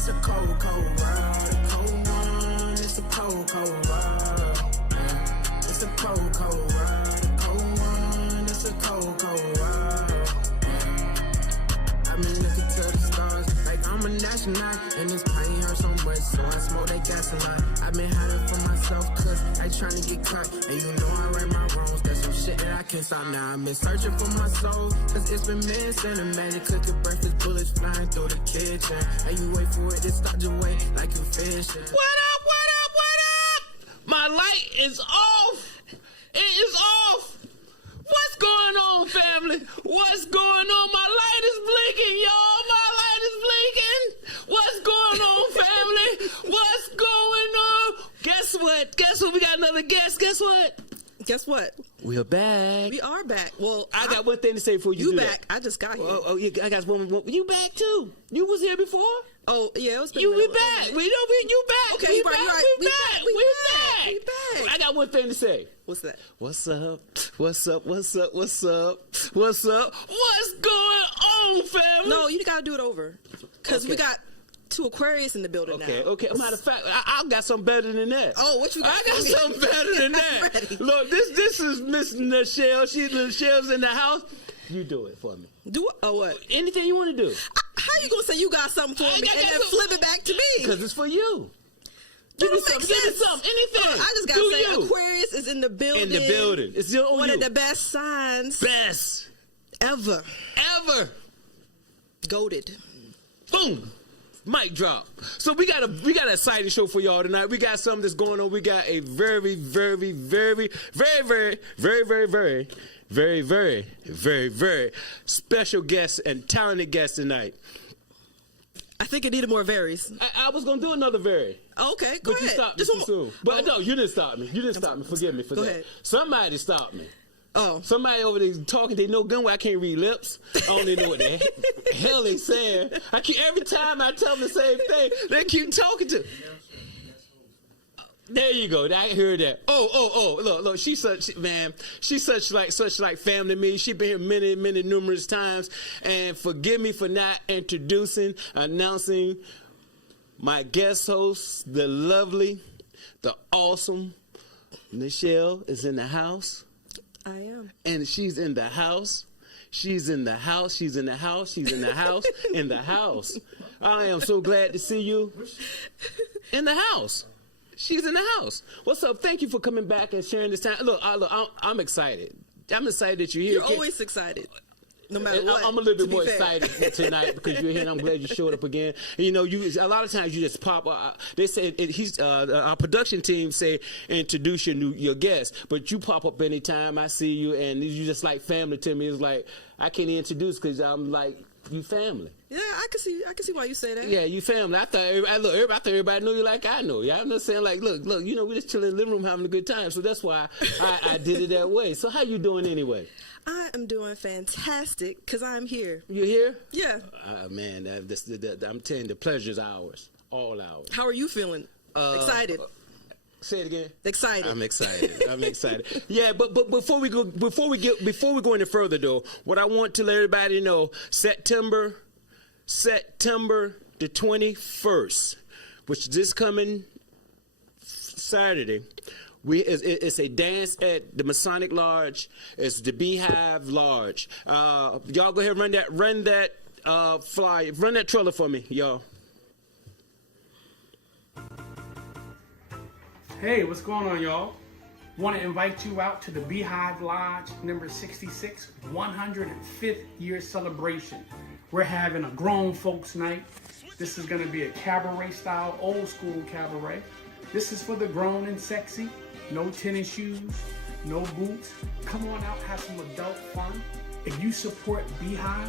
It's a cold, cold world. A cold one. It's a cold, cold world. Yeah. It's a cold, cold world. A cold one. It's a cold, cold world. Yeah. I've been looking to the stars like I'm a astronaut, and this pain hurts so much, so I smoke that gas a lot. I've been hiding from myself, cause I trying to get caught, and you know I right my wrongs. That's some shit that I can't stop now. I've been searching for my soul, cause it's been missing. And magic cooking breakfast, bullets flying through the kitchen, and you wait for it to start your way like you fishing. What up, what up, what up? My light is off. It is off. What's going on, family? What's going on? My light is blinking, y'all. My light is blinking. What's going on, family? What's going on? Guess what? Guess what? We got another guest. Guess what? Guess what? We're back. We are back. Well, I got one thing to say before you do back. That. I just got here. Oh, yeah, I got one. You back too? You was here before? Oh, yeah, it was. We back. You back. Okay, we right, back. right. We back. We back. I got one thing to say. What's that? What's up? What's up? What's up? What's up? What's up? What's going on, family? No, you gotta do it over, cause we got 2 Aquarius in the building now. Okay. Matter of fact, I got something better than that. Oh, what you got? I got something better than that. Ready. Look, this is Miss Nichelle. Nichelle's in the house. You do it for me. Do it? Oh, what? Anything you want to do. How you gonna say you got something for me and then flip it back to me? Because it's for you. Give me something. Anything. I just gotta say, Aquarius is in the building. In the building. It's your one of the best signs. Best. Ever. Goated. Boom. Mic drop. So we got an exciting show for y'all tonight. We got something that's going on. We got a very special guest and talented guest tonight. I think it needed more varies. I was gonna do another very. Okay, but go ahead. You stopped me too soon. But no, you didn't stop me. Forgive me for that. Ahead. Somebody stopped me. Oh. Somebody over there talking, they know gun where I can't read lips. I don't even know what the hell they saying. Every time I tell them the same thing, they keep talking to. There you go. I heard that. Oh, look, she's such like family to me. She's been here many, numerous times. And forgive me for not announcing my guest host, the lovely, the awesome Nichelle is in the house. I am. And she's in the house. She's in the house. She's in the house. She's in the house. In the house. I am so glad to see you in the house. She's in the house. What's up? Thank you for coming back and sharing this time. Look, I'm excited. I'm excited that you're here. You're always excited. No matter what. I'm a little bit more excited tonight because you're here, and I'm glad you showed up again. And, you know, a lot of times you just pop up. They say our production team say introduce your guest, but you pop up anytime I see you, and you just like family to me. It's like I can't introduce because I'm like you family. Yeah, I can see why you say that. Yeah, you family. I thought everybody knew you like I know you. I'm not saying like, look, you know, we just chilling in the living room having a good time. So that's why I did it that way. So how you doing anyway? I am doing fantastic because I'm here. You here? Yeah. Man, I'm telling you, the pleasure's ours, all ours. How are you feeling? Excited. Say it again. Excited. I'm excited. Yeah, but before we go any further though, what I want to let everybody know, September the 21st, which is this coming Saturday. It's a dance at the Masonic Lodge. It's the Beehive Lodge. Y'all go ahead and run that flyer, run that trailer for me, y'all. Hey, what's going on, y'all? Want to invite you out to the Beehive Lodge number 66 105th year celebration. We're having a grown folks night. This is going to be a cabaret style, old school cabaret. This is for the grown and sexy. No tennis shoes, no boots. Come on out, have some adult fun. If you support Beehive,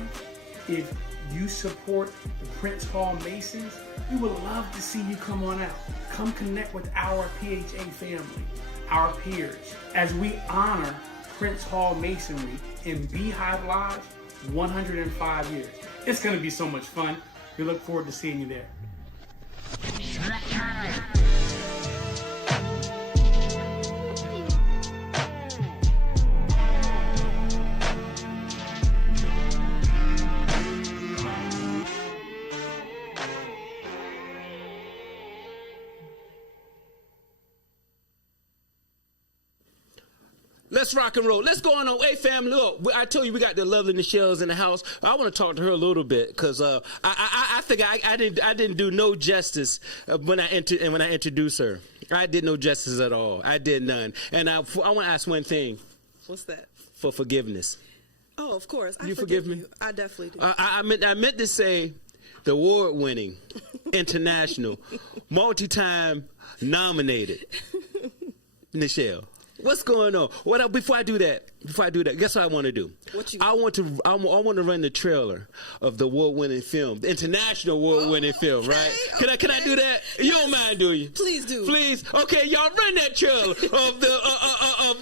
if you support the Prince Hall Masons, we would love to see you come on out. Come connect with our PHA family, our peers, as we honor Prince Hall Masonry in Beehive Lodge 105 years. It's going to be so much fun. We look forward to seeing you there. Let's rock and roll. Let's go on. Hey, family, look, I told you we got the lovely Nichelle's in the house. I want to talk to her a little bit because I think I didn't do no justice when I introduced her. I did no justice at all. I did none. And I want to ask one thing. What's that? For forgiveness. Oh, of course. You forgive me? I definitely do. I meant to say the award-winning, international, multi-time nominated Nichelle. What's going on? Before I do that, guess what I want to do? I want to run the trailer of the award-winning film, the international award-winning film, right? Okay. Can I do that? You don't mind, do you? Please do. Please. Okay, y'all run that trailer of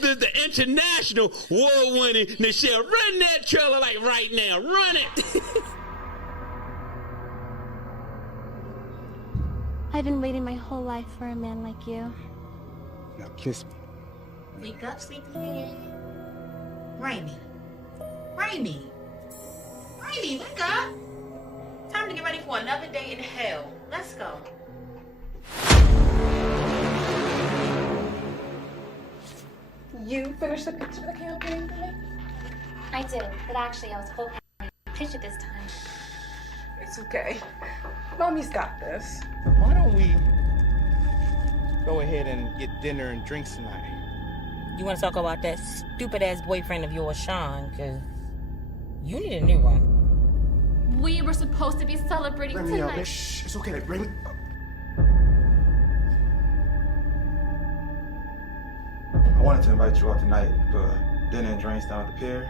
the international award-winning Nichelle. Run that trailer like right now. Run it. I've been waiting my whole life for a man like you. Now kiss me. Wake up, sleepyhead. Rainy, wake up. Time to get ready for another day in hell. Let's go. You finished the picture of the campaign today? I did, but actually I was hoping to pitch it this time. It's okay. Mommy's got this. Why don't we go ahead and get dinner and drinks tonight? You want to talk about that stupid-ass boyfriend of yours, Sean, because you need a new one. We were supposed to be celebrating tonight. Shh, it's okay. Bring me. I wanted to invite you out tonight for dinner and drinks down at the pier.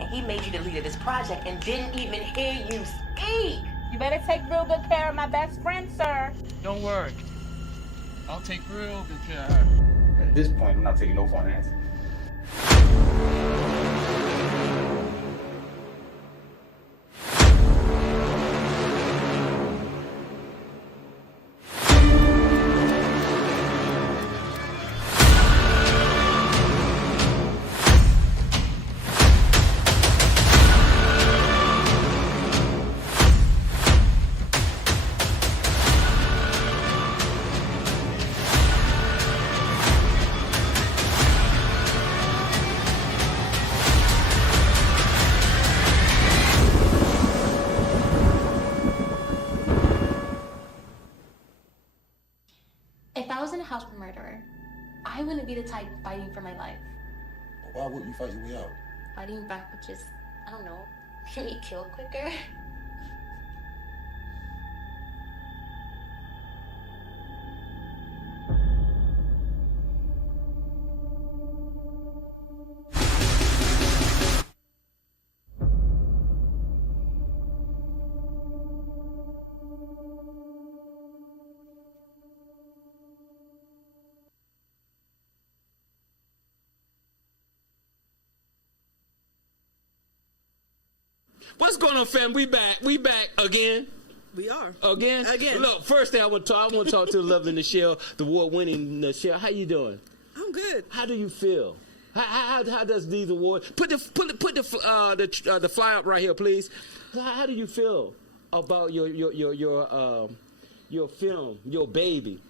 And he made you the leader of this project and didn't even hear you speak. You better take real good care of my best friend, sir. Don't worry. I'll take real good care of her. At this point, I'm not taking no for an answer. If I was in a house with a murderer, I wouldn't be the type fighting for my life. Why wouldn't you fight your way out? Fighting back would just, I don't know, get me killed quicker. What's going on, fam? We back again. We are. Again. Look, first thing I want to talk to the lovely Nichelle, the award-winning Nichelle. How you doing? I'm good. How do you feel? How does these awards put the fly up right here, please? How do you feel about your film, your baby,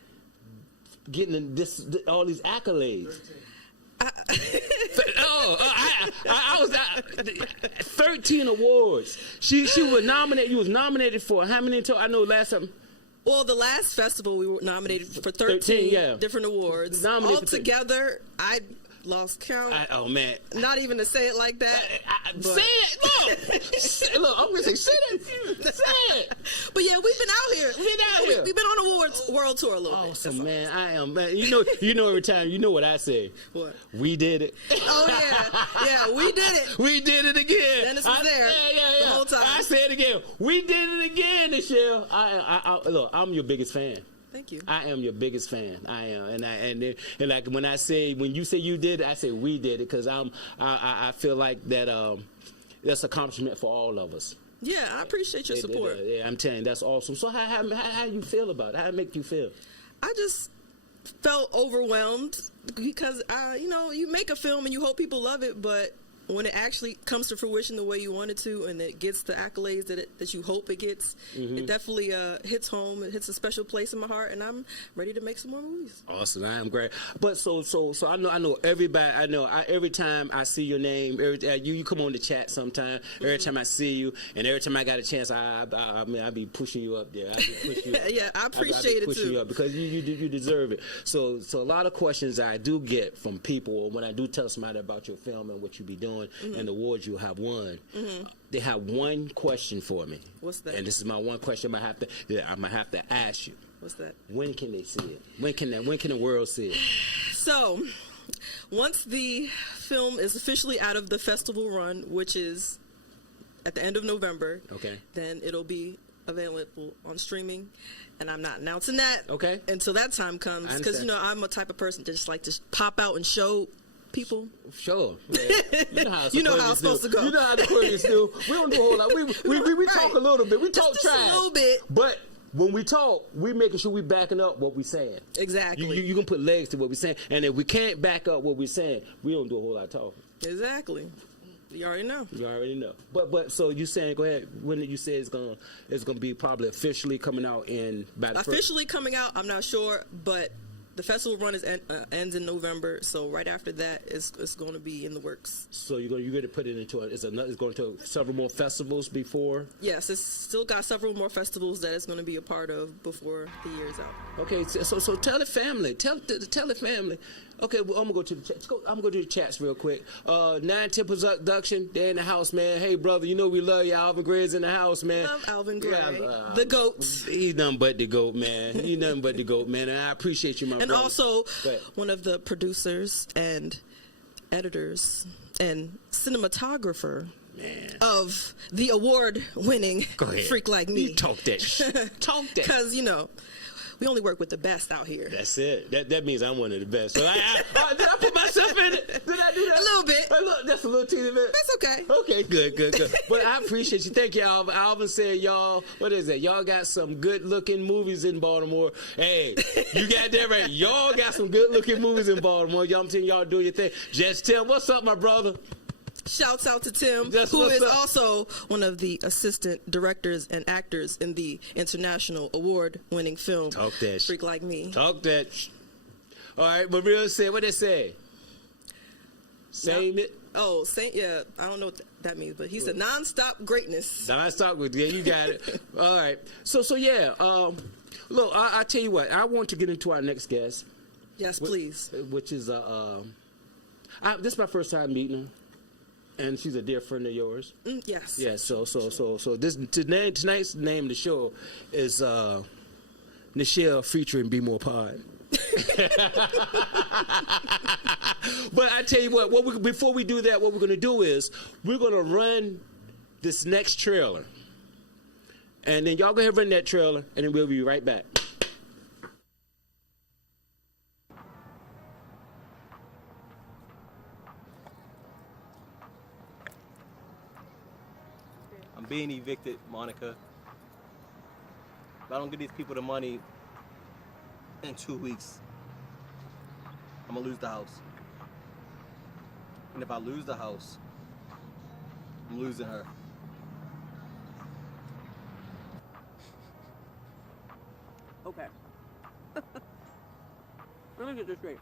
getting all these accolades? I was 13 awards. She was nominated. You was nominated for how many? I know last time. Well, the last festival we were nominated for 13 different awards. Altogether, I lost count. Oh man! Not even to say it like that. Say it. Look. I'm gonna say it. Say it. But yeah, we've been out here. We've been on awards world tour a little bit. Awesome, man. I am, man. You know every time. You know what I say. What? We did it. Oh yeah, we did it. We did it again. Dennis was there the whole time. I say it again. We did it again, Nichelle. Look, I'm your biggest fan. Thank you. I am your biggest fan. I am, and like when you say you did it, I say we did it because I feel like that that's an accomplishment for all of us. Yeah, I appreciate your support. Yeah, I'm telling you, that's awesome. So how you feel about it? How it make you feel? I just felt overwhelmed because you make a film and you hope people love it, but when it actually comes to fruition the way you want it to, and it gets the accolades that you hope it gets, it definitely hits home. It hits a special place in my heart, and I'm ready to make some more movies. Awesome, I am great. But so I know everybody. I know every time I see your name, you come on the chat sometime. Every time I see you, and every time I got a chance, I be pushing you up there. I be pushing you up. Yeah, I appreciate it too. You up because you deserve it. So a lot of questions I do get from people when I do tell somebody about your film and what you be doing and the awards you have won. They have one question for me. What's that? And this is my one question I'm gonna have to ask you. What's that? When can they see it? When can the world see it? So, once the film is officially out of the festival run, which is at the end of November, then it'll be available on streaming, and I'm not announcing that until that time comes, because I'm a type of person that just like to pop out and show people. Sure. Man. You know how it's supposed to go. You know how the Aquarians do. We don't do a whole lot. We talk a little bit. We talk trash. Just a little bit. But when we talk, we making sure we backing up what we saying. Exactly. You can put legs to what we saying, and if we can't back up what we saying, we don't do a whole lot of talking. Exactly. You already know. You already know. But so you saying, go ahead. When did you say it's gonna be probably officially coming out officially coming out? I'm not sure, but the festival run ends in November, so right after that it's going to be in the works. So you're going to put it into it's going to several more festivals before? Yes, it's still got several more festivals that it's going to be a part of before the year's out. Okay, so tell the family. Tell the family. Okay, well, I'm gonna go to the chats. I'm gonna go to the chats real quick. 910 Production, they're in the house, man. Hey, brother, you know we love you. Alvin Gray's in the house, man. Love Alvin Gray, the GOAT. He's nothing but the GOAT, man. He's nothing but the GOAT, man. And I appreciate you, my brother. And also one of the producers and editors and cinematographer of the award-winning Freak Like Me. You talk that shit. Talk that. Because, we only work with the best out here. That's it. That means I'm one of the best. So did I put myself in it? Did I do that? A little bit. That's a little teeny bit. That's okay. Okay, good. But I appreciate you. Thank you, Alvin. Alvin said, y'all, what is that? Y'all got some good-looking movies in Baltimore. Hey, you got that right. Y'all got some good-looking movies in Baltimore. I'm telling y'all doing your thing. Just Tim, what's up, my brother? Shouts out to Tim, who is also one of the assistant directors and actors in the international award-winning film Freak Like Me. Talk that. All right, but real say what they say. Same it. Oh, yeah. I don't know what that means, but he said non-stop greatness. Non-stop greatness. Yeah, you got it. All right. So yeah. Look, I tell you what. I want to get into our next guest. Yes, please. Which is this is my first time meeting her. And she's a dear friend of yours. Yes. Yeah. So tonight's name of the show is Nichelle featuring BMorePod. But I tell you what. Before we do that, what we're going to do is we're going to run this next trailer, and then y'all go ahead and run that trailer, and then we'll be right back. Being evicted, Monica. If I don't get these people the money in 2 weeks, I'm gonna lose the house. And if I lose the house, I'm losing her. Okay. Let me get this straight.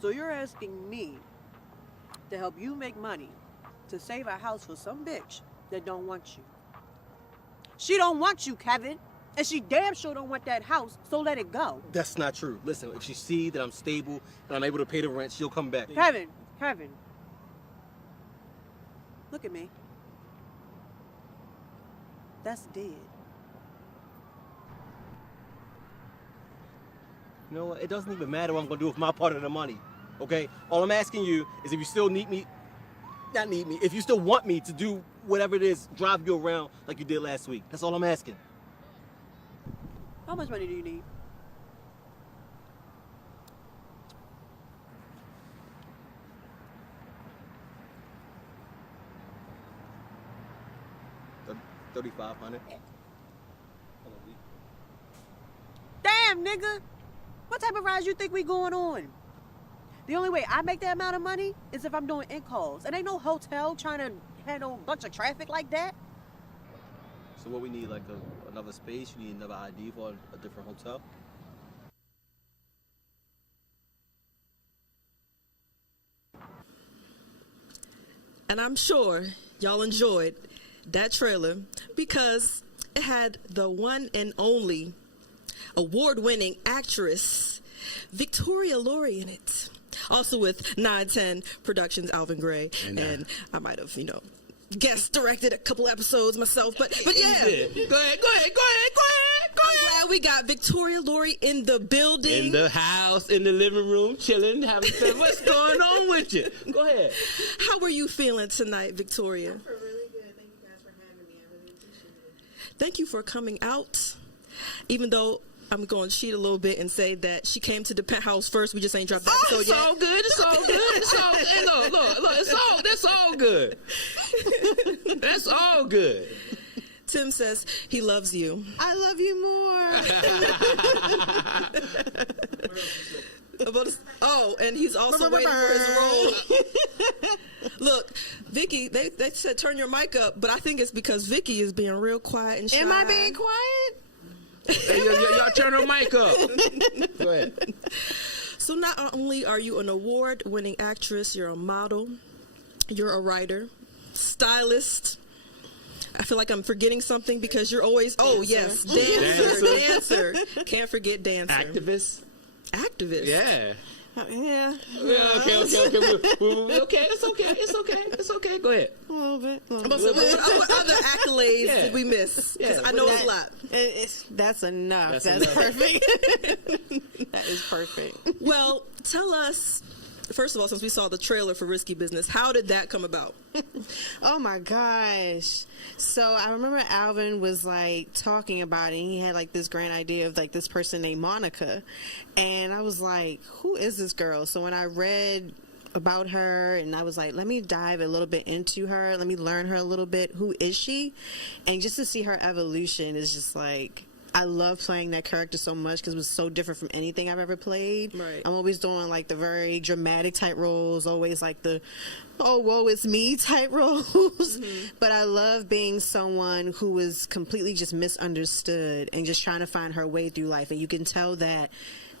So you're asking me to help you make money to save a house for some bitch that don't want you. She don't want you, Kevin. And she damn sure don't want that house, so let it go. That's not true. Listen, if she sees that I'm stable and I'm able to pay the rent, she'll come back. Kevin. Look at me. That's dead. You know what? It doesn't even matter what I'm gonna do with my part of the money, okay? All I'm asking you is if you still if you still want me to do whatever it is, drive you around like you did last week. That's all I'm asking. How much money do you need? $3,500. Damn, nigga! What type of rides you think we going on? The only way I make that amount of money is if I'm doing in-calls. And ain't no hotel trying to handle a bunch of traffic like that. So what we need, like another space? You need another ID for a different hotel? And I'm sure y'all enjoyed that trailer because it had the one and only award-winning actress Victoria Laurey in it. Also with 910 Productions, Alvin Gray. And I might have, guest directed a couple episodes myself, but yeah. Go ahead. I'm glad we got Victoria Laurey in the building. In the house, in the living room, chilling, having fun. What's going on with you? Go ahead. How are you feeling tonight, Victoria? I feel really good. Thank you guys for having me. I really appreciate it. Thank you for coming out. Even though I'm going to cheat a little bit and say that she came to the penthouse first. We just ain't dropped the episode it's yet. All good. It's all good. It's all good. Hey, look. That's all good. That's all good. Tim says he loves you. I love you more. And he's also waiting for his role. Look, Vicky, they said turn your mic up, but I think it's because Vicky is being real quiet and shy. Am I being quiet? Hey, y'all turn her mic up. Go ahead. So not only are you an award-winning actress, you're a model, you're a writer, stylist. I feel like I'm forgetting something because you're always, dancer. Can't forget dancer. Activist. Yeah. Yeah. Okay. It's okay. Go ahead. A little bit. What other accolades did we miss? Yeah. I know it's a lot. That's enough. That's perfect. That is perfect. Well, tell us, first of all, since we saw the trailer for Risky Business, how did that come about? Oh my gosh. So I remember Alvin was like talking about it, and he had like this grand idea of like this person named Monica. And I was like, who is this girl? So when I read about her and I was like, let me dive a little bit into her, let me learn her a little bit. Who is she? And just to see her evolution is just like, I love playing that character so much because it was so different from anything I've ever played. Right. I'm always doing like the very dramatic type roles, always like the oh woe it's me type roles. Mm-hmm. But I love being someone who is completely just misunderstood and just trying to find her way through life. And you can tell that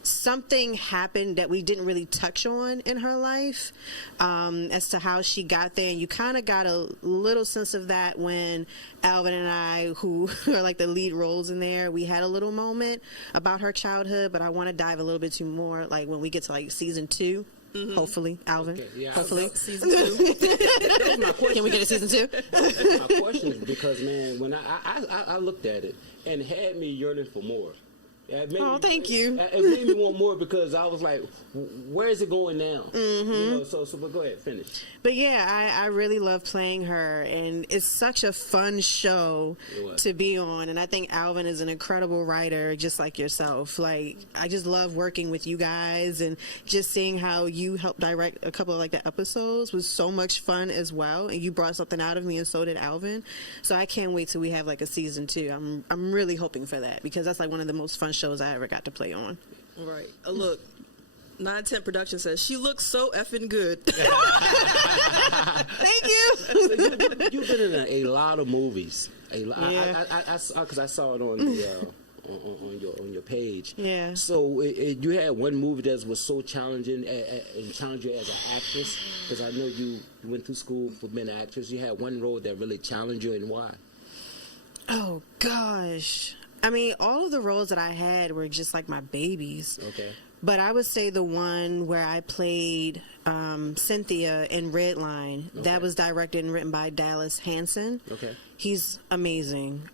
something happened that we didn't really touch on in her life as to how she got there, and you kind of got a little sense of that when Alvin and I, who are like the lead roles in there, we had a little moment about her childhood, but I want to dive a little bit too more like when we get to like season 2. Mm-hmm. Hopefully, Alvin. Okay, yeah, hopefully. Season 2. That was my question. Can we get a season 2? My question is because, man, when I looked at it and it had me yearning for more. Thank you. It made me want more because I was like, where is it going now? Mm-hmm. But go ahead, finish. But yeah, I really love playing her, and it's such a fun show to be on. And I think Alvin is an incredible writer, just like yourself. Like, I just love working with you guys, and just seeing how you helped direct a couple of like the episodes was so much fun as well. And you brought something out of me, and so did Alvin. So I can't wait till we have like a season 2. I'm really hoping for that because that's like one of the most fun shows I ever got to play on. Right. Look, 910 Production says she looks so effing good. Thank you. You've been in a lot of movies. Because I saw it on the on your page. Yeah. So you had one movie that was so challenging and challenged you as an actress, because I know you went through school for being an actress. You had one role that really challenged you, and why? Oh gosh. I mean, all of the roles that I had were just like my babies. Okay. But I would say the one where I played Cynthia in Redline, that was directed and written by Dallas Hansen. Okay. He's amazing.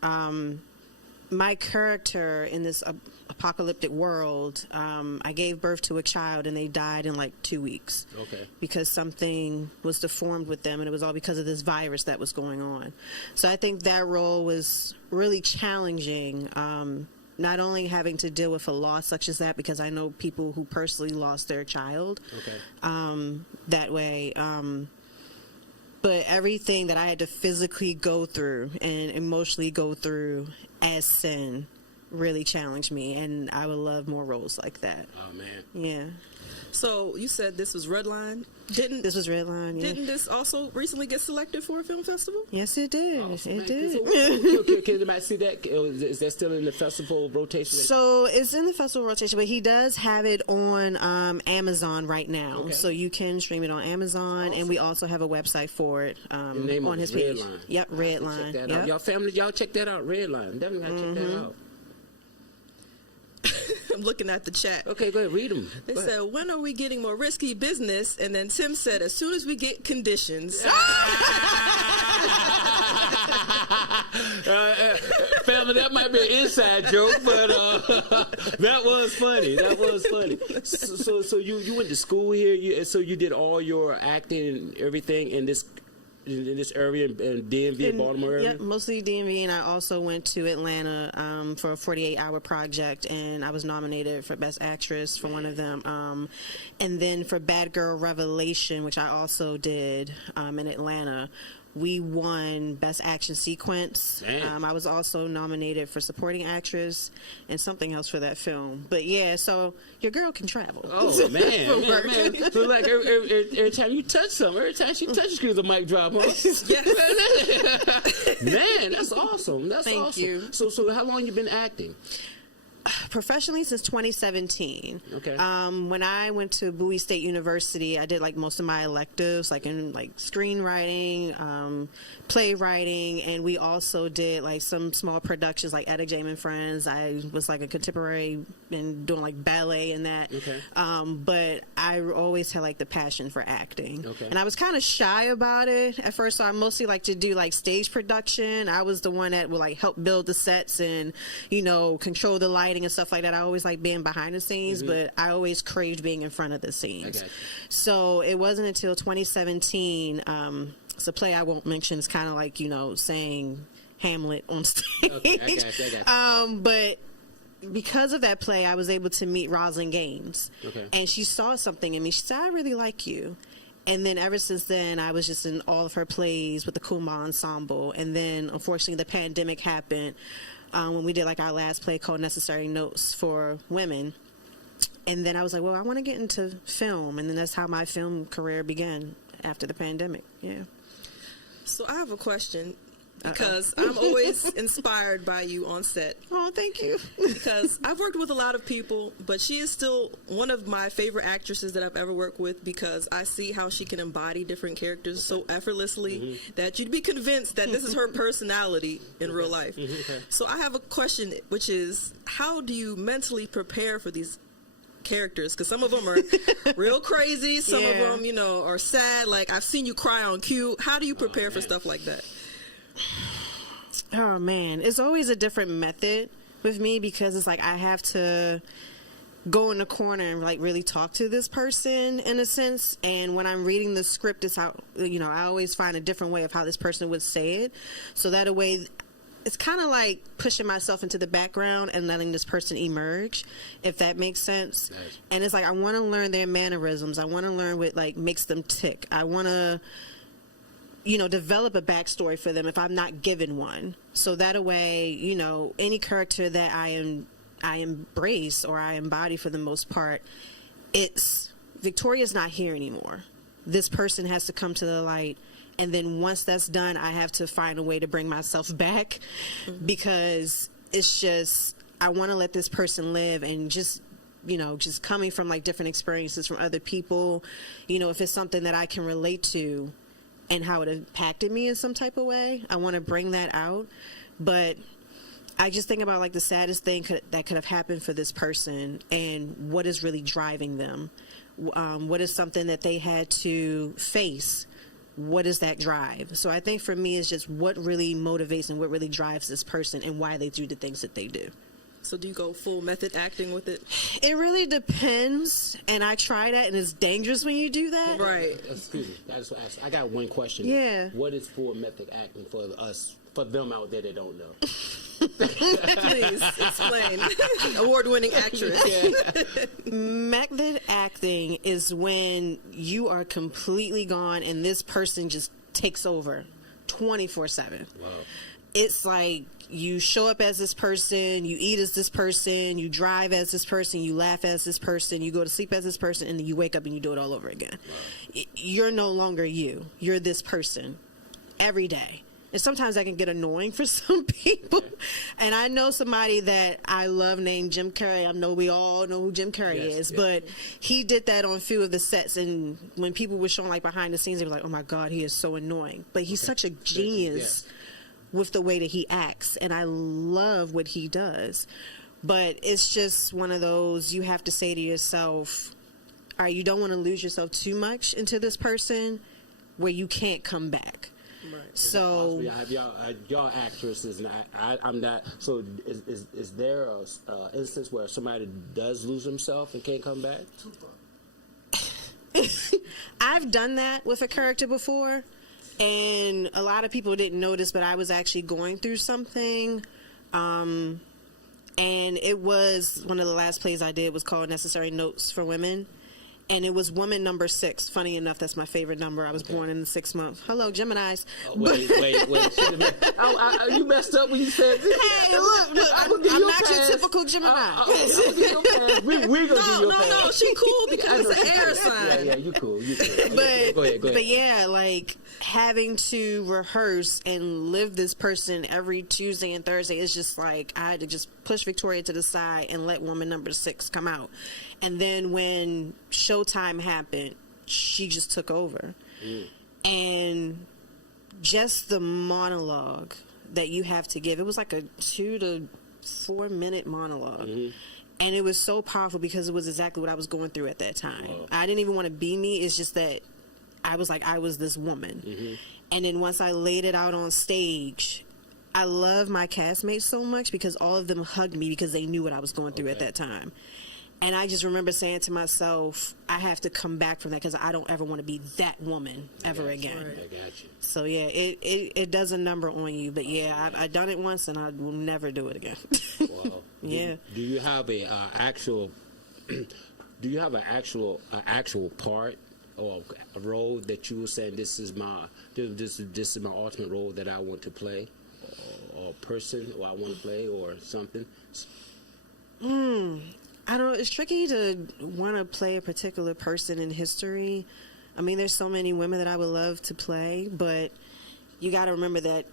My character in this apocalyptic world, I gave birth to a child and they died in like 2 weeks. Okay. Because something was deformed with them, and it was all because of this virus that was going on. So I think that role was really challenging. Not only having to deal with a loss such as that, because I know people who personally lost their child that way, but everything that I had to physically go through and emotionally go through as Sin really challenged me, and I would love more roles like that. Oh man. Yeah. So you said this was Redline. This was Redline? Yeah. Didn't this also recently get selected for a film festival? Yes, it did. It did. Can anybody see that? Is that still in the festival rotation? So it's in the festival rotation, but he does have it on Amazon right now. Okay. So you can stream it on Amazon, and we also have a website for it on his page. Redline. Yep, Redline. Check that out. Y'all family, y'all check that out. Redline. Definitely gotta check that out. I'm looking at the chat. Okay, go ahead, read them. They said, when are we getting more risky business? And then Tim said, as soon as we get conditions. Family, that might be an inside joke, but that was funny. That was funny. So you went to school here, so you did all your acting and everything in this area in DMV, Baltimore area? Yeah, mostly DMV, and I also went to Atlanta for a 48-hour project, and I was nominated for Best Actress for one of them. And then for Bad Girl Revelation, which I also did in Atlanta, we won Best Action Sequence. I was also nominated for Supporting Actress and something else for that film. But yeah, so your girl can travel. Oh man. So like every time you touch something, every time she touches you, the mic drop, huh? Man, that's awesome. Thank you. So how long you been acting? Professionally since 2017. Okay. When I went to Bowie State University, I did like most of my electives, like in like screenwriting, playwriting, and we also did like some small productions like Etta James and Friends. I was like a contemporary and doing like ballet and that. Okay. But I always had like the passion for acting. Okay. And I was kind of shy about it at first, so I mostly like to do like stage production. I was the one that would like help build the sets and, you know, control the lighting and stuff like that. I always like being behind the scenes, but I always craved being in front of the scenes. So it wasn't until 2017, it's a play I won't mention. It's kind of like, you know, saying Hamlet on stage. Okay, I got you. But because of that play, I was able to meet Rosalind Gaines. Okay. And she saw something in me. She said, I really like you. And then ever since then, I was just in all of her plays with the Kumba Ensemble. And then, unfortunately, the pandemic happened when we did like our last play called Necessary Notes for Women. And then I was like, well, I want to get into film. And then that's how my film career began after the pandemic. Yeah. So I have a question, because I'm always inspired by you on set. Oh, thank you. Because I've worked with a lot of people, but she is still one of my favorite actresses that I've ever worked with, because I see how she can embody different characters so effortlessly that you'd be convinced that this is her personality in real life. So I have a question, which is, how do you mentally prepare for these characters? Because some of them are real crazy, some of them, you know, are sad. Like, I've seen you cry on cue. How do you prepare for stuff like that? Oh man, it's always a different method with me, because it's like I have to go in the corner and like really talk to this person in a sense. And when I'm reading the script, it's how, you know, I always find a different way of how this person would say it, so that a way it's kind of like pushing myself into the background and letting this person emerge, if that makes sense. Nice. And it's like, I want to learn their mannerisms. I want to learn what like makes them tick. I want to, you know, develop a backstory for them if I'm not given one. So that a way, you know, any character that I embrace or I embody for the most part, it's Victoria's not here anymore. This person has to come to the light. And then once that's done, I have to find a way to bring myself back, because it's just, I want to let this person live, and just, you know, just coming from like different experiences from other people, you know, if it's something that I can relate to and how it impacted me in some type of way, I want to bring that out. But I just think about like the saddest thing that could have happened for this person, and what is really driving them. What is something that they had to face? What is that drive? So I think for me, it's just what really motivates and what really drives this person and why they do the things that they do. So do you go full method acting with it? It really depends, and I try that, and it's dangerous when you do that. Right. Excuse me, I got one question. Yeah. What is full method acting for us, for them out there that don't know? Please explain. Award-winning actress. Method acting is when you are completely gone and this person just takes over 24/7. Wow. It's like you show up as this person, you eat as this person, you drive as this person, you laugh as this person, you go to sleep as this person, and then you wake up and you do it all over again. Wow. You're no longer you. You're this person every day. And sometimes that can get annoying for some people. And I know somebody that I love named Jim Carrey. I know we all know who Jim Carrey is, but he did that on a few of the sets. And when people were showing like behind the scenes, they were like, oh my God, he is so annoying. But he's such a genius with the way that he acts. And I love what he does. But it's just one of those, you have to say to yourself, all right, you don't want to lose yourself too much into this person where you can't come back. So y'all actresses, and I'm not. So is there a instance where somebody does lose himself and can't come back? I've done that with a character before, and a lot of people didn't notice, but I was actually going through something. And it was one of the last plays I did was called Necessary Notes for Women. And it was woman number 6. Funny enough, that's my favorite number. I was born in the 6th month. Hello, Geminis. Wait. You messed up when you said this. Hey, look, I'm not your typical Gemini. We gonna give you a pass. No, she cool because it's an air sign. Yeah, you cool. Go ahead. But yeah, like having to rehearse and live this person every Tuesday and Thursday, it's just like I had to just push Victoria to the side and let woman number 6 come out. And then when showtime happened, she just took over. And just the monologue that you have to give, it was like a 2 to 4 minute monologue. And it was so powerful because it was exactly what I was going through at that time. I didn't even want to be me. It's just that I was like, I was this woman. And then once I laid it out on stage, I love my castmates so much because all of them hugged me because they knew what I was going through at that time. And I just remember saying to myself, I have to come back from that because I don't ever want to be that woman ever again. I got you. So, yeah, it does a number on you. But, yeah, I've done it once and I will never do it again. Wow. Yeah. Do you have a actual part or a role that you were saying this is my ultimate role that I want to play, or person or I want to play or something? I don't know. It's tricky to want to play a particular person in history. I mean, there's so many women that I would love to play, but you got to remember that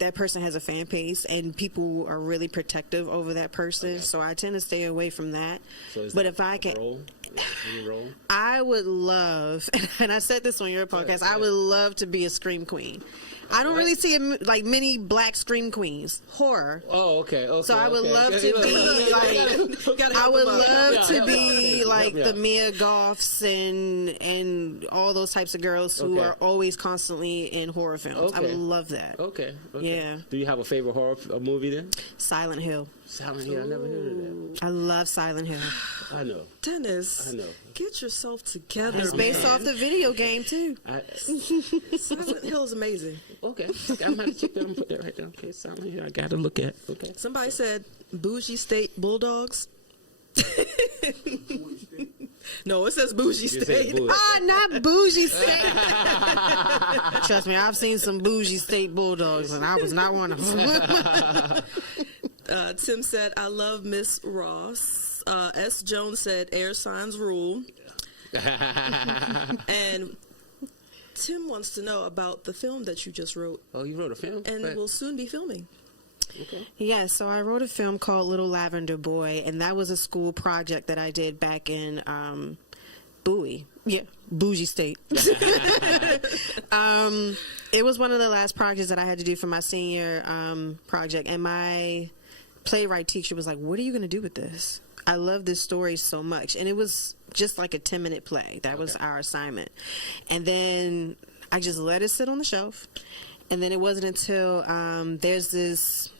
that person has a fan base and people are really protective over that person. So I tend to stay away from that. So but if I can, I would love, and I said this on your podcast, I would love to be a scream queen. I don't really see like many black scream queens. Horror. Oh, okay. So I would love to be like, I would love to be like the Mia Goths and all those types of girls who are always constantly in horror films. I would love that. Okay. Yeah. Do you have a favorite horror movie then? Silent Hill. Silent Hill. I never heard of that. I love Silent Hill. I know. Dennis. I know. Get yourself together. It's based off the video game too. Silent Hill is amazing. Okay. I'm going to check that and put that right down. Okay, Silent Hill. I got to look at. Okay. Somebody said Bougie State Bulldogs. No, it says Bougie State. Not Bougie State. Trust me, I've seen some Bougie State Bulldogs, and I was not one of them. Tim said, I love Miss Ross. S. Jones said, air signs rule. And Tim wants to know about the film that you just wrote. Oh, you wrote a film? And we'll soon be filming. Okay. Yeah, so I wrote a film called Little Lavender Boy, and that was a school project that I did back in Bowie. Yeah, Bougie State. It was one of the last projects that I had to do for my senior project, and my playwright teacher was like, what are you going to do with this? I love this story so much. And it was just like a 10-minute play. That was our assignment. And then I just let it sit on the shelf. And then it wasn't until there's this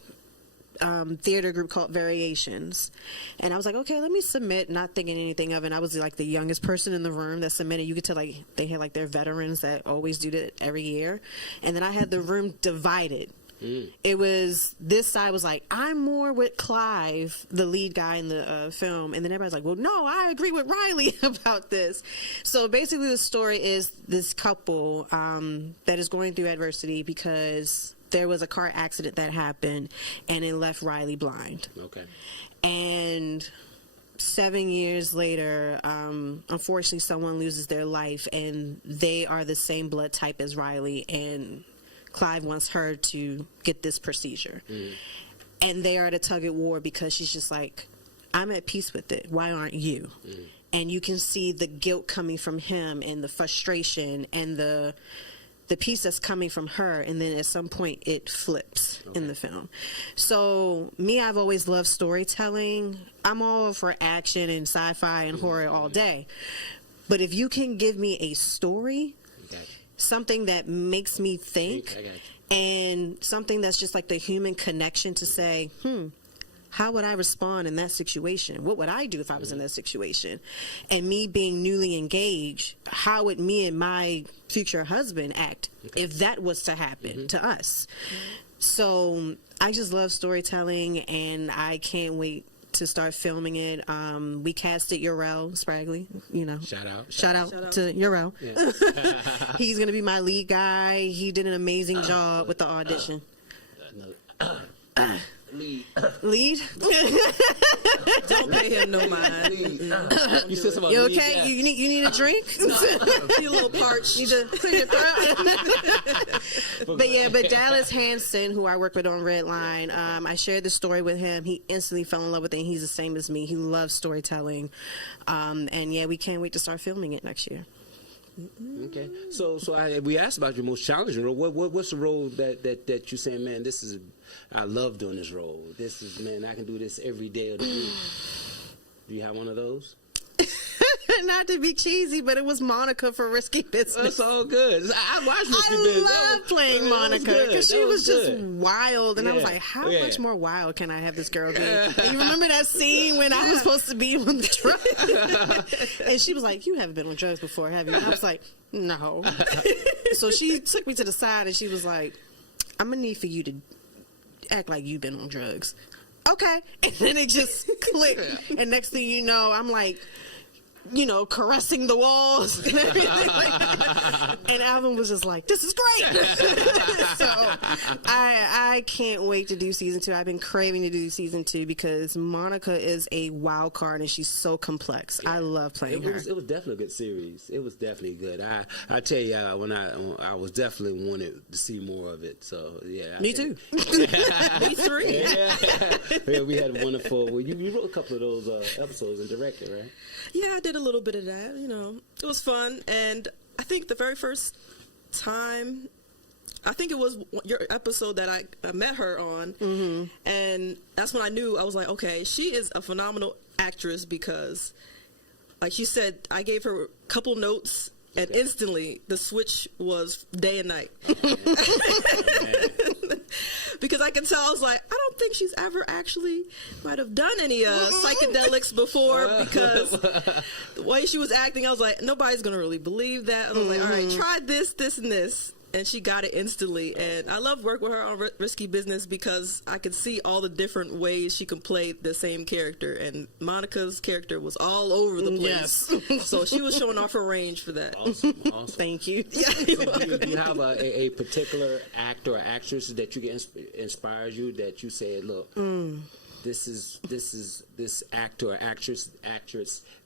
theater group called Variations. And I was like, okay, let me submit, not thinking anything of it. And I was like the youngest person in the room that submitted. You could tell like they had like their veterans that always do that every year. And then I had the room divided. It was, this side was like, I'm more with Clive, the lead guy in the film, and then everybody's like, well, no, I agree with Riley about this. So basically the story is this couple that is going through adversity because there was a car accident that happened, and it left Riley blind. Okay. And 7 years later, unfortunately, someone loses their life, and they are the same blood type as Riley, and Clive wants her to get this procedure. And they are at a tug of war because she's just like, I'm at peace with it. Why aren't you? And you can see the guilt coming from him and the frustration and the piece that's coming from her, and then at some point it flips in the film. So me, I've always loved storytelling. I'm all for action and sci-fi and horror all day. But if you can give me a story, something that makes me think, and something that's just like the human connection to say, how would I respond in that situation? What would I do if I was in that situation? And me being newly engaged, how would me and my future husband act if that was to happen to us? So I just love storytelling, and I can't wait to start filming it. We casted Urel Spragley, you know. Shout out to Urel. Yeah. He's going to be my lead guy. He did an amazing job with the audition. Lead? Don't pay him no mind. You said something. You okay? Yeah. You need a drink? You a little parched. Need to clear your throat. But Dallas Hansen, who I work with on Redline, I shared the story with him. He instantly fell in love with it. He's the same as me. He loves storytelling. And yeah, we can't wait to start filming it next year. Okay, so we asked about your most challenging role. What's the role that you're saying, man, this is, I love doing this role. This is, man, I can do this every day of the week. Do you have one of those? Not to be cheesy, but it was Monica for Risky Business. That's all good. I watched Risky Business. I love playing Monica because she was just wild, and I was like, how much more wild can I have this girl be? And you remember that scene when I was supposed to be on the drugs? And she was like, you haven't been on drugs before, have you? And I was like, no. So she took me to the side, and she was like, I'm going to need for you to act like you've been on drugs. Okay. And then it just clicked. And next thing you know, I'm like, you know, caressing the walls and everything. And Alvin was just like, this is great. So I can't wait to do season 2. I've been craving to do season 2 because Monica is a wild card and she's so complex. I love playing her. It was definitely a good series. It was definitely good. I tell you, when I was definitely wanted to see more of it. So yeah. Me too. Me three. Yeah, we had wonderful. Well, you wrote a couple of those episodes and directed, right? Yeah, I did a little bit of that, you know. It was fun, and I think the very first time, I think it was your episode that I met her on, and that's when I knew, I was like, okay, she is a phenomenal actress because, like she said, I gave her a couple notes, and instantly the switch was day and night. Because I could tell, I was like, I don't think she's ever actually might have done any psychedelics before, because the way she was acting, I was like, nobody's going to really believe that. And I was like, all right, try this, this, and this. And she got it instantly. And I love working with her on Risky Business because I could see all the different ways she can play the same character. And Monica's character was all over the place. Yes. So she was showing off her range for that. Awesome. Thank you. Do you have a particular actor or actress that you get inspires you, that you say, look, this actor or actress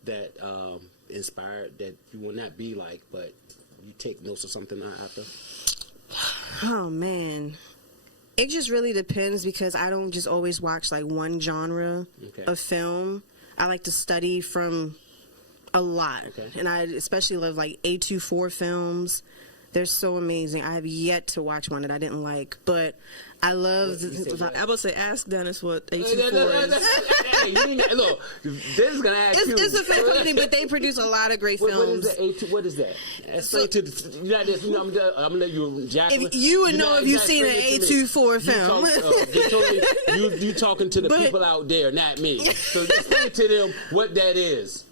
that inspired, that you will not be like, but you take notes of something after? Oh man, it just really depends because I don't just always watch like one genre of film. I like to study from a lot, and I especially love like A24 films. They're so amazing. I have yet to watch one that I didn't like, but I love. I would say, ask Dennis what A24 is. Hey, look, Dennis is gonna ask you. It's a film company, but they produce a lot of great films. What is that? I'm gonna let you, Jacqueline. If you would know if you've seen an A24 film. Victoria, you talking to the people out there, not me. So explain to them what that is.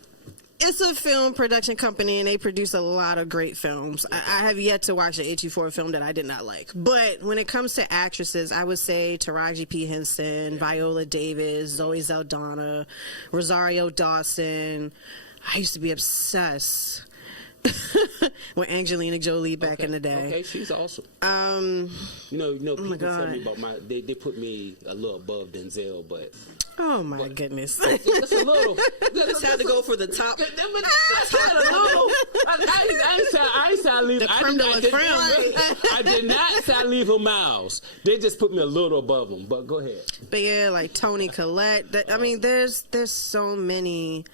It's a film production company, and they produce a lot of great films. I have yet to watch an A24 film that I did not like. But when it comes to actresses, I would say Taraji P. Henson, Viola Davis, Zoe Saldana, Rosario Dawson. I used to be obsessed with Angelina Jolie back in the day. Okay, she's awesome. You know, people tell me about they put me a little above Denzel, but. Oh my goodness! Just a little. Just had to go for the top. I had a little. I said I leave. I did not say I leave him miles. They just put me a little above him. But go ahead. But yeah, like Toni Collette. I mean, there's so many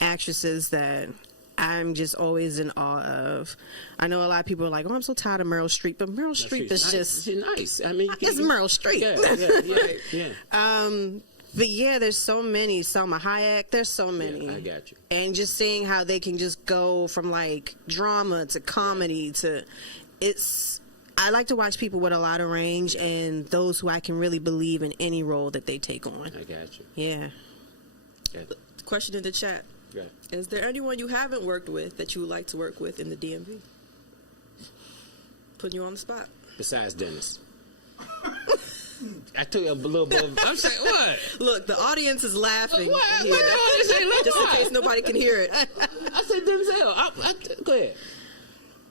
actresses that I'm just always in awe of. I know a lot of people are like, "Oh, I'm so tired of Meryl Streep," but Meryl Streep is just nice. I mean, it's Meryl Streep. Yeah. But yeah, there's so many. Selma Hayek, there's so many. Yeah, I got you. And just seeing how they can just go from like drama to comedy to I like to watch people with a lot of range and those who I can really believe in any role that they take on. I got you. Yeah. Question in the chat. Yeah. Is there anyone you haven't worked with that you would like to work with in the DMV? Putting you on the spot. Besides Dennis. I told you a little bit. I'm saying what? Look, the audience is laughing. What? Here. Just in case nobody can hear it. I said Denzel. Go ahead.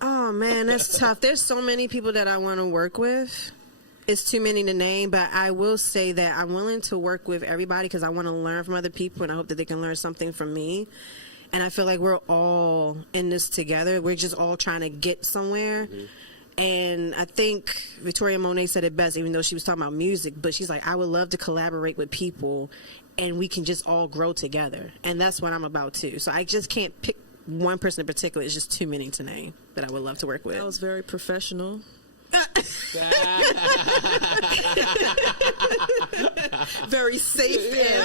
Oh man, that's tough. There's so many people that I want to work with. It's too many to name, but I will say that I'm willing to work with everybody because I want to learn from other people, and I hope that they can learn something from me. And I feel like we're all in this together. We're just all trying to get somewhere. Mm-hmm. And I think Victoria Monet said it best, even though she was talking about music, but she's like, I would love to collaborate with people and we can just all grow together. And that's what I'm about too. So I just can't pick one person in particular. It's just too many to name that I would love to work with. That was very professional. Very safe answer.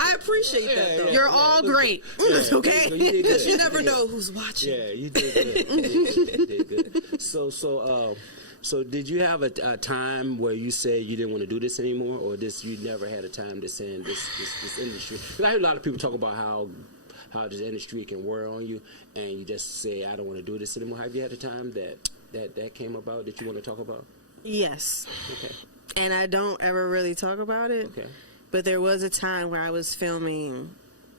I appreciate that though. You're all great. Okay? Because you never know who's watching. Yeah, you did good. You did good. So did you have a time where you said you didn't want to do this anymore, or you never had a time to say in this industry? Because I hear a lot of people talk about how this industry can wear on you, and you just say, I don't want to do this anymore. Have you had a time that came about that you want to talk about? Yes. Okay. And I don't ever really talk about it. Okay. But there was a time where I was filming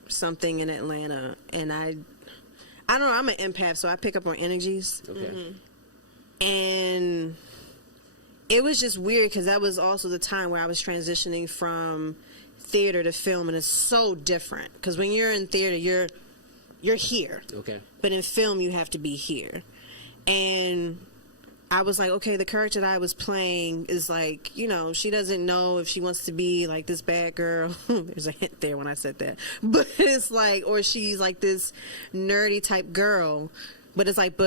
something in Atlanta, and I don't know, I'm an empath, so I pick up on energies. Okay. Mm-hmm. And it was just weird because that was also the time where I was transitioning from theater to film, and it's so different because when you're in theater, you're here. Okay. But in film, you have to be here. And I was like, okay, the character that I was playing is like, she doesn't know if she wants to be like this bad girl. There's a hint there when I said that. But it's like, or she's like this nerdy type girl. But it's like,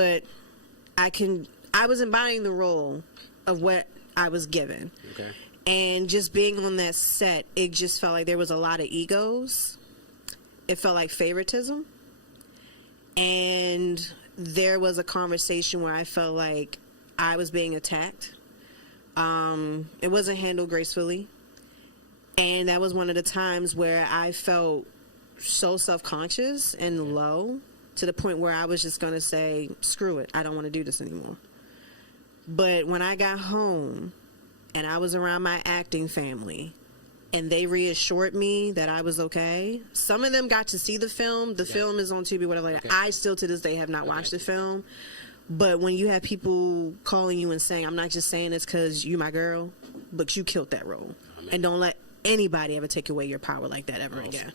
I was embodying the role of what I was given. Okay. And just being on that set, it just felt like there was a lot of egos. It felt like favoritism. And there was a conversation where I felt like I was being attacked. It wasn't handled gracefully. And that was one of the times where I felt so self-conscious and low to the point where I was just going to say, screw it, I don't want to do this anymore. But when I got home and I was around my acting family and they reassured me that I was okay, some of them got to see the film. The film is on Tubi, whatever. Okay. I still to this day have not watched the film. But when you have people calling you and saying, I'm not just saying this because you my girl, but you killed that role. And don't let anybody ever take away your power like that ever again.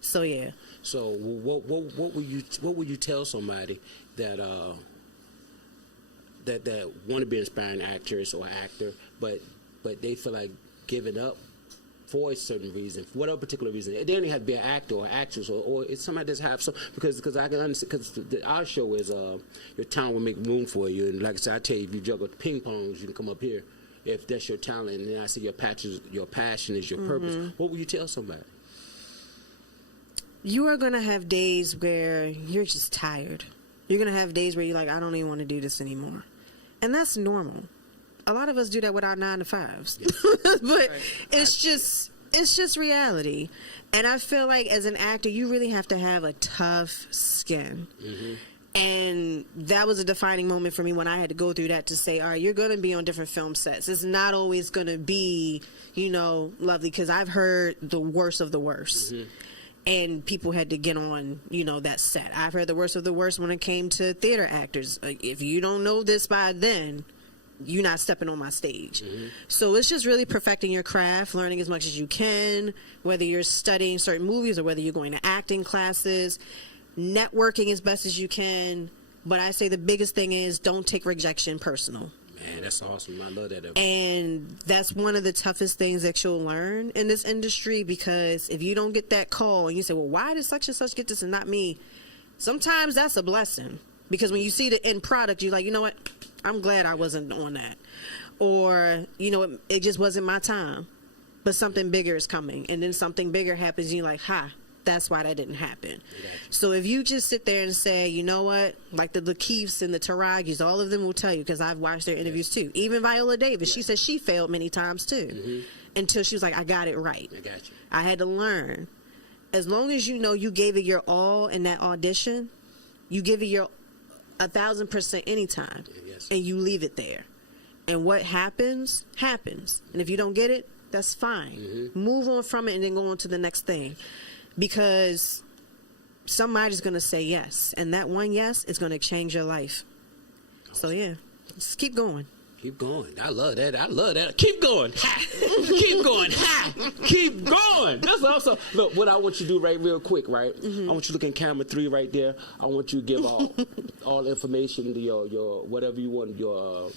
So, yeah. So what would you tell somebody that that want to be an aspiring actress or actor, but they feel like giving up for a certain reason, for whatever particular reason? They don't have to be an actor or actress or it's somebody that's have some, because I can understand, because our show is your talent will make room for you, and like I said, I tell you, if you juggle ping pongs, you can come up here. If that's your talent, and then I say your passion is your purpose, what would you tell somebody? You are going to have days where you're just tired. You're going to have days where you're like, I don't even want to do this anymore. And that's normal. A lot of us do that with our 9 to 5s. Yeah. But it's just reality. And I feel like as an actor, you really have to have a tough skin. Mm-hmm. And that was a defining moment for me when I had to go through that to say, all right, you're going to be on different film sets. It's not always going to be, lovely, because I've heard the worst of the worst. Mm-hmm. and people had to get on, that set. I've heard the worst of the worst when it came to theater actors. If you don't know this by then, you're not stepping on my stage. So it's just really perfecting your craft, learning as much as you can, whether you're studying certain movies or whether you're going to acting classes, networking as best as you can. But I say the biggest thing is don't take rejection personal. Man, that's awesome. I love that. And that's one of the toughest things that you'll learn in this industry, because if you don't get that call and you say, well, why did such and such get this and not me? Sometimes that's a blessing, because when you see the end product, you're like, you know what? I'm glad I wasn't on that. Or, it just wasn't my time. But something bigger is coming. And then something bigger happens and you're like, that's why that didn't happen. So if you just sit there and say, you know what, like the Lakeiths and the Taragis, all of them will tell you, because I've watched their interviews too. Even Viola Davis, she said she failed many times too, until she was like, I got it right. I got you. I had to learn. As long as you gave it your all in that audition, you give it your 1,000% anytime, and you leave it there. And what happens, happens. And if you don't get it, that's fine. Move on from it and then go on to the next thing. Because somebody's going to say yes. And that one yes is going to change your life. So, yeah, just keep going. Keep going. I love that. Keep going. Ha! Keep going. Ha! Keep going. That's awesome. Look, what I want you to do real quick, right? I want you to look in camera 3 right there. I want you to give all the information to your whatever you want, all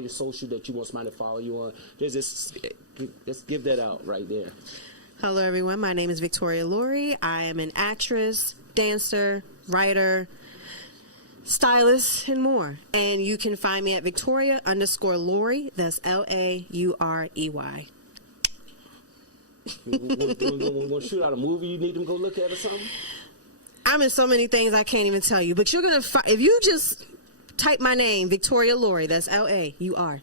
your social that you want somebody to follow you on. Just give that out right there. Hello, everyone. My name is Victoria Laurey. I am an actress, dancer, writer, stylist, and more. And you can find me at Victoria_Laurey. That's Laurey. Want to shoot out a movie you need them to go look at or something? I'm in so many things I can't even tell you. But you're going to if you just type my name, Victoria Laurey, that's Laurey, on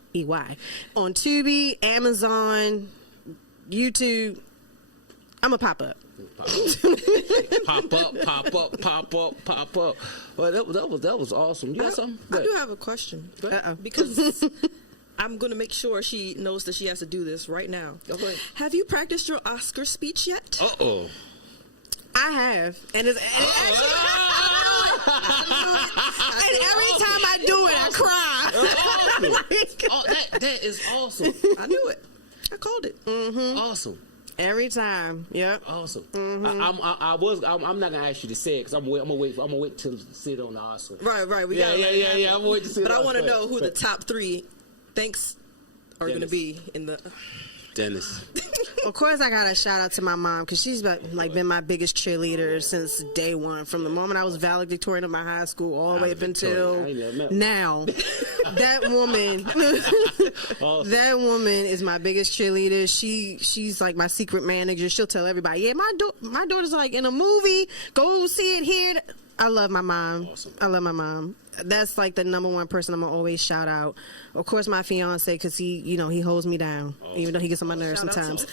Tubi, Amazon, YouTube, I'm going to pop up. Pop up. Well, that was awesome. You got something? I do have a question. Because I'm going to make sure she knows that she has to do this right now. Okay. Have you practiced your Oscar speech yet? Uh-oh. I have. And it's and every time I do it, I cry. That is awesome. I knew it. I called it. Awesome. Every time. Yep. Awesome. I'm not gonna ask you to say it because I'm gonna wait till see it on the Oscar. Right. I'm gonna wait to see it. But I want to know who the top 3 thanks are going to be in the. Dennis. Of course, I got a shout out to my mom, because she's been my biggest cheerleader since day one. From the moment I was valedictorian of my high school all the way up until now. That woman is my biggest cheerleader. She's like my secret manager. She'll tell everybody, yeah, my daughter's like in a movie. Go see it here. I love my mom. Awesome. I love my mom. That's like the number one person I'm gonna always shout out. Of course, my fiance, because he holds me down, even though he gets on my nerves sometimes.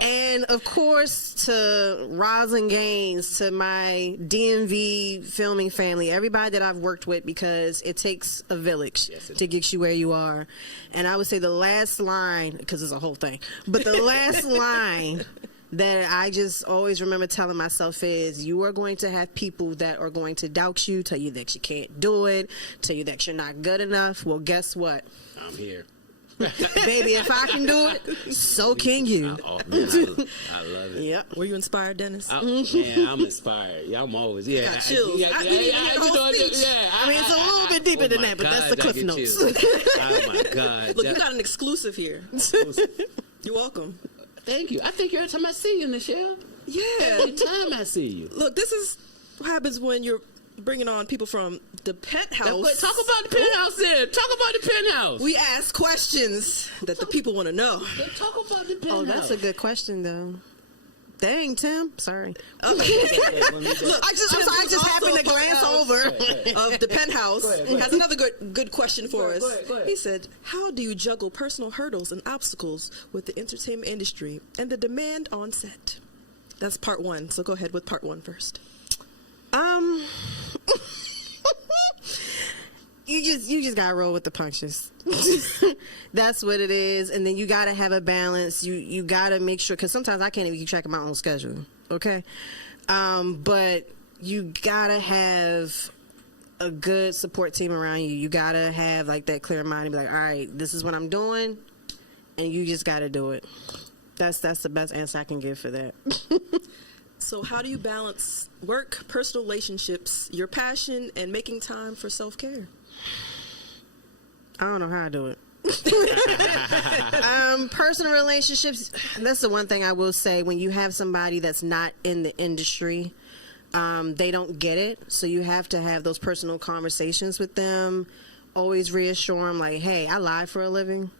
And of course, to Roslyn Gaines, to my DMV filming family, everybody that I've worked with, because it takes a village to get you where you are. And I would say the last line, because it's a whole thing, but the last line that I just always remember telling myself is, you are going to have people that are going to doubt you, tell you that you can't do it, tell you that you're not good enough. Well, guess what? I'm here. Baby, if I can do it, so can you. I love it. Yep. Were you inspired, Dennis? Man, I'm inspired. Yeah, I'm always. Yeah. Got chills. I mean, it's a little bit deeper than that, but that's the cliff notes. Oh, my God. Look, you got an exclusive here. You're welcome. Thank you. I think every time I see you, Michelle. Yeah. Every time I see you. Look, this is what happens when you're bringing on people from the penthouse. Talk about the penthouse there. Talk about the penthouse. We ask questions that the people want to know. Talk about the penthouse. Oh, that's a good question, though. Dang, Tim. Sorry. Okay. Look, I just happened to glance over of the penthouse. He has another good question for us. Go ahead. He said, how do you juggle personal hurdles and obstacles with the entertainment industry and the demand on set? That's part 1. So go ahead with part 1 first. you just gotta roll with the punches. That's what it is. And then you gotta have a balance. You gotta make sure, because sometimes I can't even keep track of my own schedule. Okay, but you gotta have a good support team around you. You gotta have like that clear mind and be like, all right, this is what I'm doing, and you just gotta do it. That's the best answer I can give for that. So how do you balance work, personal relationships, your passion, and making time for self-care? I don't know how I do it. Personal relationships, that's the one thing I will say. When you have somebody that's not in the industry, they don't get it. So you have to have those personal conversations with them. Always reassure them like, hey, I lie for a living.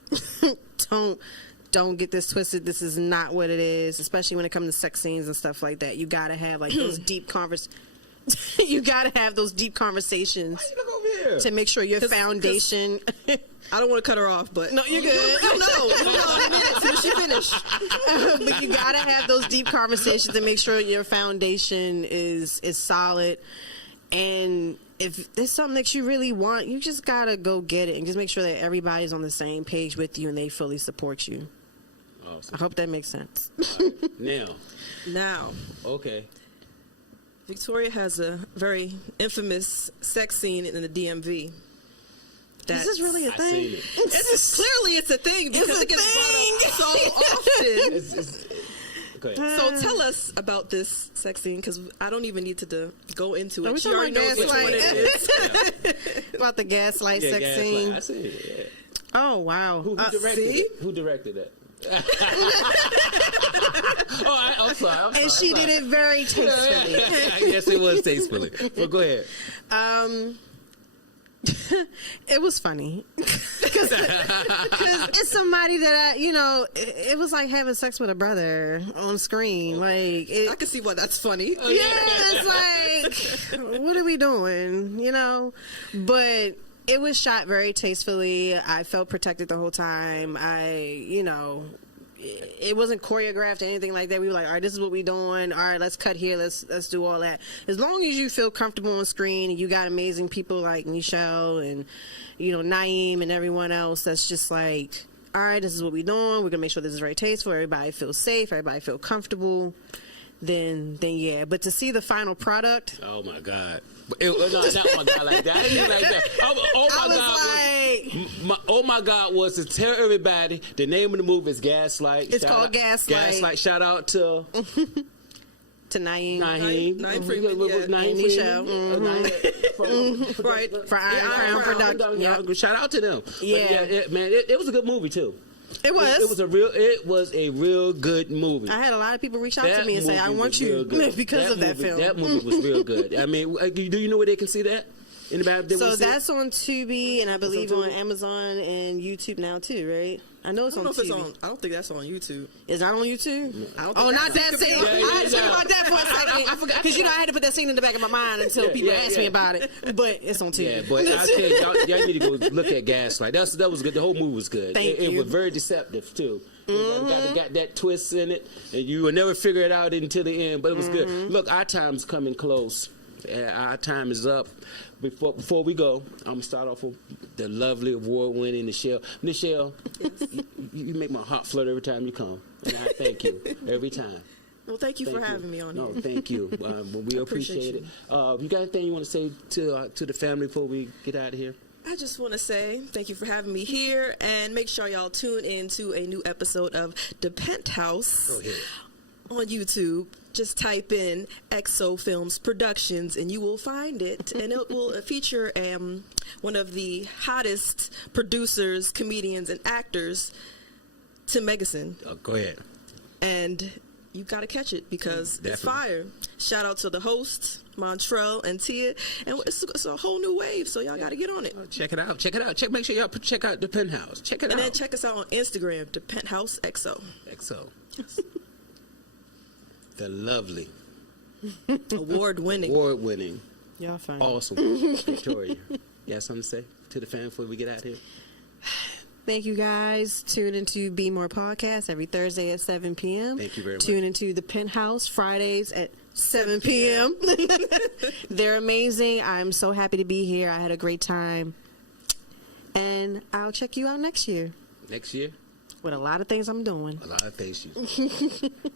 Don't get this twisted. This is not what it is, especially when it comes to sex scenes and stuff like that. You got to have like those deep you got to have those deep conversations. Why you look over here? To make sure your foundation. I don't want to cut her off, but no, you're good. She finished. But you got to have those deep conversations to make sure your foundation is solid. And if there's something that you really want, you just got to go get it and just make sure that everybody's on the same page with you and they fully support you. Awesome. I hope that makes sense. Now. Okay. Victoria has a very infamous sex scene in the DMV. Is this really a thing? Clearly it's a thing because it gets brought up so often. So tell us about this sex scene, because I don't even need to go into it. She already knows which one it is. About the gaslight sex scene. I see it, yeah. Oh, wow. Who directed it? Who directed that? I'm sorry. And she did it very tastefully. Yes, it was tastefully. Well, go ahead. It was funny because it's somebody that it was like having sex with a brother on screen. Like I can see why that's funny. Yeah, it's like, what are we doing? But it was shot very tastefully. I felt protected the whole time. It wasn't choreographed or anything like that. We were like, all right, this is what we doing. All right, let's cut here. Let's do all that. As long as you feel comfortable on screen and you got amazing people like Michelle and, Naeem and everyone else, that's just like, all right, this is what we doing. We're going to make sure this is very tasteful. Everybody feels safe. Everybody feel comfortable. Then yeah. But to see the final product. Oh, my God. No, not my God like that. I didn't like that. Oh my God was to tell everybody the name of the movie is Gaslight. It's called Gaslight. Gaslight. Shout out to Naeem. Naeem Freeman. Right. For Iron Production. Shout out to them. Yeah. It was a good movie too. It was. It was a real good movie. I had a lot of people reach out to me and say, "I want you," because of that film. That movie was real good. I mean, do you know where they can see that? So that's on Tubi, and I believe on Amazon and YouTube now too, right? I know it's on Tubi. I don't think that's on YouTube. Is that on YouTube? No. Not that scene. I had to think about that for a second. I forgot because I had to put that scene in the back of my mind until people asked me about it. But it's on Tubi. Yeah, but I tell you, y'all need to go look at Gaslight. That was good. The whole movie was good. It was very deceptive too. Got that twist in it, and you will never figure it out until the end. But it was good. Look, our time's coming close. Our time is up. Before we go, I'm gonna start off with the lovely award-winning Nichelle. Nichelle, you make my heart flutter every time you come, and I thank you every time. Well, thank you for having me on here. No, thank you. We appreciate it. You got anything you want to say to the family before we get out of here? I just want to say thank you for having me here, and make sure y'all tune in to a new episode of The Penthouse on YouTube. Just type in FasaFilms Productions and you will find it, and it will feature one of the hottest producers, comedians, and actors, Tim Megason. Go ahead. And you got to catch it because it's fire. Shout out to the hosts, Montrell and Tia, and it's a whole new wave, so y'all got to get on it. Check it out. Make sure y'all check out The Penthouse. Check it out. And then check us out on Instagram, The Penthouse XO. Yes. The lovely. Award-winning. Y'all fine. Awesome. Victoria. You have something to say to the family before we get out of here? Thank you guys. Tune into BMore Podcast every Thursday at 7 p.m. Thank you very much. Tune into The Penthouse Fridays at 7 p.m. They're amazing. I'm so happy to be here. I had a great time. And I'll check you out next year. Next year? With a lot of things I'm doing. A lot of things you.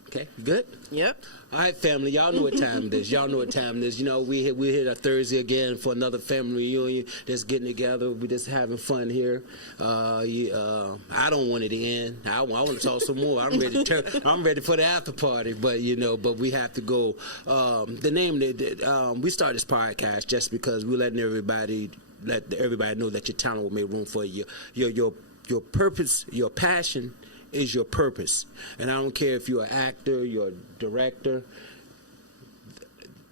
Okay, good? Yep. All right, family, y'all know what time it is. Y'all know what time it is. You know, we hit a Thursday again for another family reunion. Just getting together. We just having fun here. I don't want it to end. I want to talk some more. I'm ready for the after party. But but we have to go. The name that we started this podcast just because we're letting everybody know that your talent will make room for you. Your purpose, your passion is your purpose. And I don't care if you're an actor, you're a director.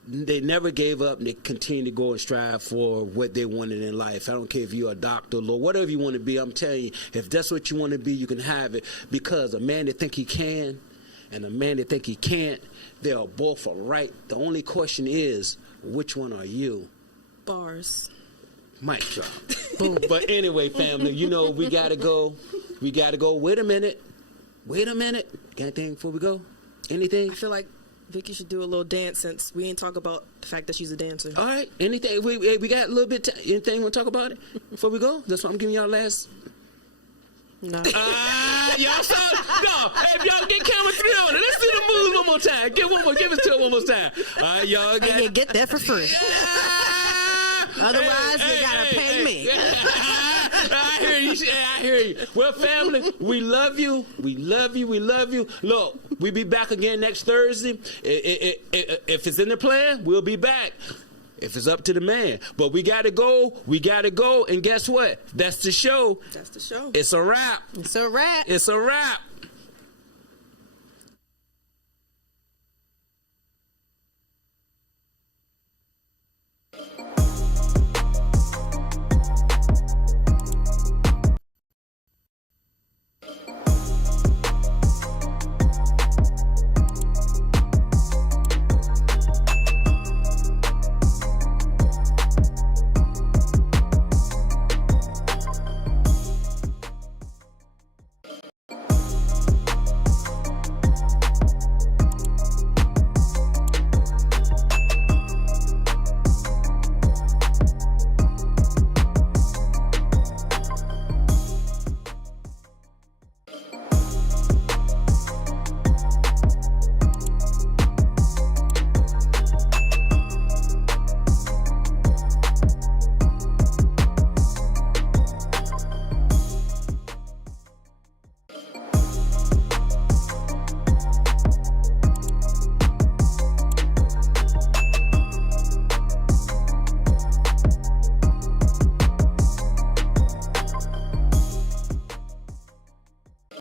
They never gave up, and they continue to go and strive for what they wanted in life. I don't care if you're a doctor, Lord, whatever you want to be. I'm telling you, if that's what you want to be, you can have it. Because a man that think he can and a man that think he can't, they are both right. The only question is, which one are you? Bars. Mic drop. Boom. But anyway, family, we gotta go. We gotta go. Wait a minute. Got anything before we go? Anything? I feel like Vicky should do a little dance since we ain't talk about the fact that she's a dancer. All right. Anything? We got a little bit. Anything you want to talk about it before we go? That's what I'm giving y'all last. No. Y'all saw? No. Hey, if y'all get camera 3 on it, let's see the moves one more time. Give it to it one more time. All right, y'all. And you get that for free. Otherwise, you gotta pay me. I hear you. Well, family, we love you. Look, we'll be back again next Thursday. If it's in the plan, we'll be back. If it's up to the man. But we gotta go. And guess what? That's the show. That's the show. It's a wrap. It's a wrap. It's a wrap.